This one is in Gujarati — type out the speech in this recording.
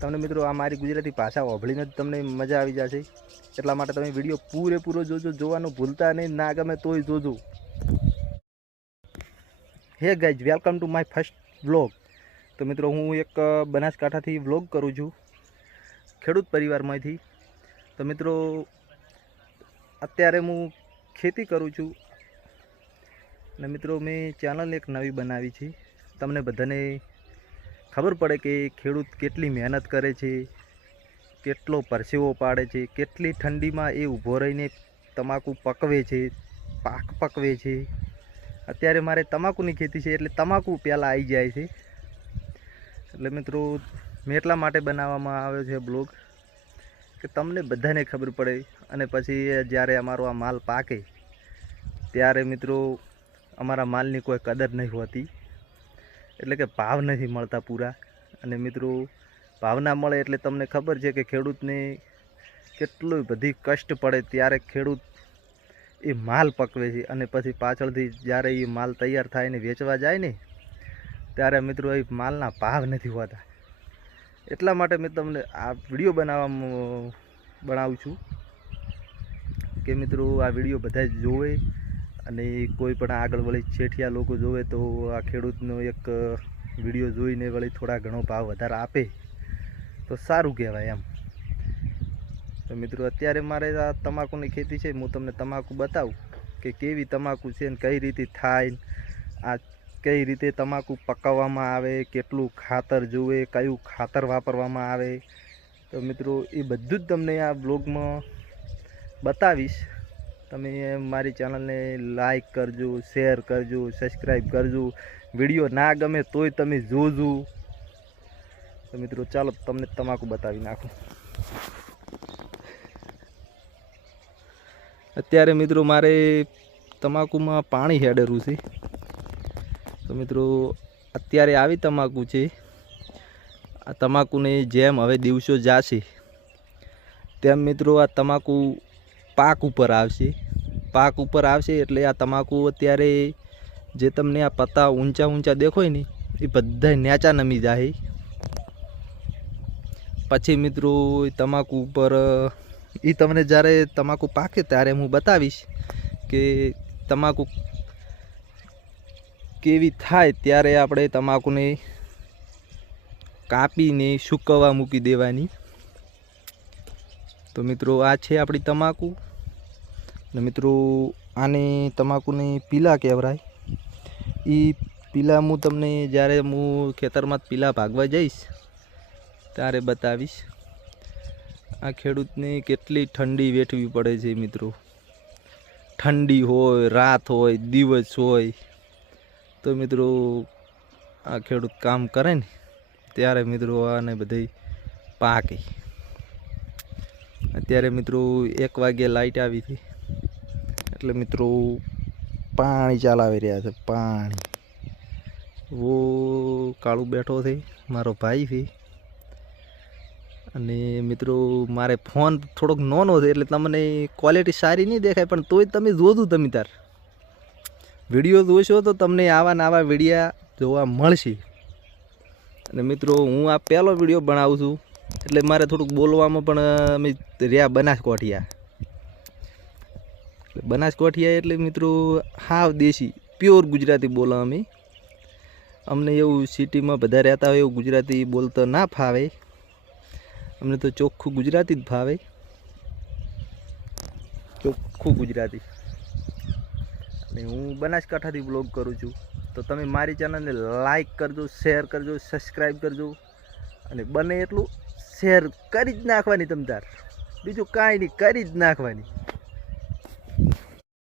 તમને મિત્રો આ મારી ગુજરાતી ભાષા ઓભળીને જ તમને મજા આવી જશે. એટલા માટે તમે વીડિયો પૂરેપૂરો જોજો, જોવાનું ભૂલતા નહીં, ના ગમે તોય જોજો. Hey guys welcome to my first vlog તો મિત્રો, હું એક બનાસકાંઠાથી વ્લોગ કરું છું, ખેડૂત પરિવારમાંથી. તો મિત્રો, અત્યારે હું ખેતી કરું છું. અને મિત્રો, મેં ચેનલ એક નવી બનાવી છે. તમને બધાને ખબર પડે કે ખેડૂત કેટલી મહેનત કરે છે, કેટલો પરસેવો પાડે છે, કેટલી ઠંડીમાં એ ઊભો રહીને તમાકુ પકવે છે, પાક પકવે છે. અત્યારે મારે તમાકુની ખેતી છે એટલે તમાકુ પહેલાં આવી જાય છે. એટલે મિત્રો, મેં એટલા માટે બનાવવામાં આવ્યો છે બ્લોગ કે તમને બધાને ખબર પડે અને પછી જ્યારે અમારો આ માલ પાકે, ત્યારે મિત્રો, અમારા માલની કોઈ કદર નહીં હોતી. એટલે કે ભાવ નથી મળતા પૂરા. અને મિત્રો, ભાવ ના મળે એટલે તમને ખબર છે કે ખેડૂતને કેટલું બધી કષ્ટ પડે ત્યારે ખેડૂત એ માલ પકવે છે. અને પછી પાછળથી જ્યારે એ માલ તૈયાર થાય ને વેચવા જાય ને, ત્યારે મિત્રો એ માલના ભાવ નથી હોતા. એટલા માટે મેં તમને આ વીડિયો બનાવવા બનાવું છું કે મિત્રો આ વીડિયો બધા જોવે. અને કોઈ પણ આગળ વળી છેઠિયા લોકો જોવે તો આ ખેડૂતનો એક વીડિયો જોઈને વળી થોડા ઘણો ભાવ વધારે આપે. તો સારું કહેવાય એમ. તો મિત્રો, અત્યારે મારે આ તમાકુની ખેતી છે, હું તમને તમાકુ બતાવું કે કેવી તમાકુ છે ને કઈ રીતે થાય, આ કઈ રીતે તમાકુ પકાવવામાં આવે, કેટલું ખાતર જોવે કયું ખાતર વાપરવામાં આવે. તો મિત્રો, એ બધું જ તમને આ બ્લોગમાં બતાવીશ. તમે મારી ચેનલને લાઈક કરજો શેર કરજો સબસ્ક્રાઈબ કરજો. વીડિયો ના ગમે તોય તમે જોજો. તો મિત્રો, ચાલો તમને તમાકુ બતાવી નાખું. અત્યારે મિત્રો મારે તમાકુમાં પાણી હેડરું છે. તો મિત્રો, અત્યારે આવી તમાકુ છે. આ તમાકુને જેમ હવે દિવસો જાશે. તેમ મિત્રો આ તમાકુ પાક ઉપર આવશે. પાક ઉપર આવશે એટલે આ તમાકુ અત્યારે જે તમને આ પત્તા ઊંચા ઊંચા દેખોય ને, એ બધા નેચા નમી જાય પછી મિત્રો તમાકુ ઉપર, એ તમને જ્યારે તમાકુ પાકે ત્યારે હું બતાવીશ કે તમાકુ કેવી થાય ત્યારે આપણે તમાકુને કાપીને સૂકવવા મૂકી દેવાની. તો મિત્રો, આ છે આપણી તમાકુ. ને મિત્રો, આને તમાકુને પીલા કહેવાય. એ પીલા હું તમને જ્યારે હું ખેતરમાં પીલા ભાગવા જઈશ, ત્યારે બતાવીશ. આ ખેડૂતને કેટલી ઠંડી વેઠવી પડે છે મિત્રો. ઠંડી હોય, રાત હોય, દિવસ હોય. તો મિત્રો, આ ખેડૂત કામ કરે ને, ત્યારે મિત્રો આને બધી પાકે. અત્યારે મિત્રો એક વાગે લાઈટ આવી હતી એટલે મિત્રો, પાણી ચલાવી રહ્યા છે, પાણી. વો, કાળું બેઠો છે, મારો ભાઈ છે. અને મિત્રો, મારે ફોન થોડોક નોનો છે, એટલે તમને ક્વોલિટી સારી નહીં દેખાય, પણ તોય તમે જોજો તમે તાર. વીડિયો જોશો તો તમને આવા નવા વિડીયા જોવા મળશે. અને મિત્રો, હું આ પહેલો વીડિયો બનાવું છું, એટલે મારે થોડુંક બોલવામાં પણ અમે રહ્યા બનાસકોઠિયા. એટલે બનાસકાંઠિયા એટલે મિત્રો હાવ દેશી પ્યોર ગુજરાતી બોલો અમે. અમને એવું સિટીમાં બધા રહેતા હોય એવું ગુજરાતી બોલતો ના ફાવે. અમને તો ચોખ્ખું ગુજરાતી જ ફાવે. ચોખ્ખું ગુજરાતી. અને હું બનાસકાંઠાથી બ્લોગ કરું છું. તો તમે મારી ચેનલને લાઈક કરજો શેર કરજો સબસ્ક્રાઈબ કરજો. અને બને એટલું શેર કરી જ નાખવાની તમતાર બીજું કાંઈ નહીં, કરી જ નાખવાની.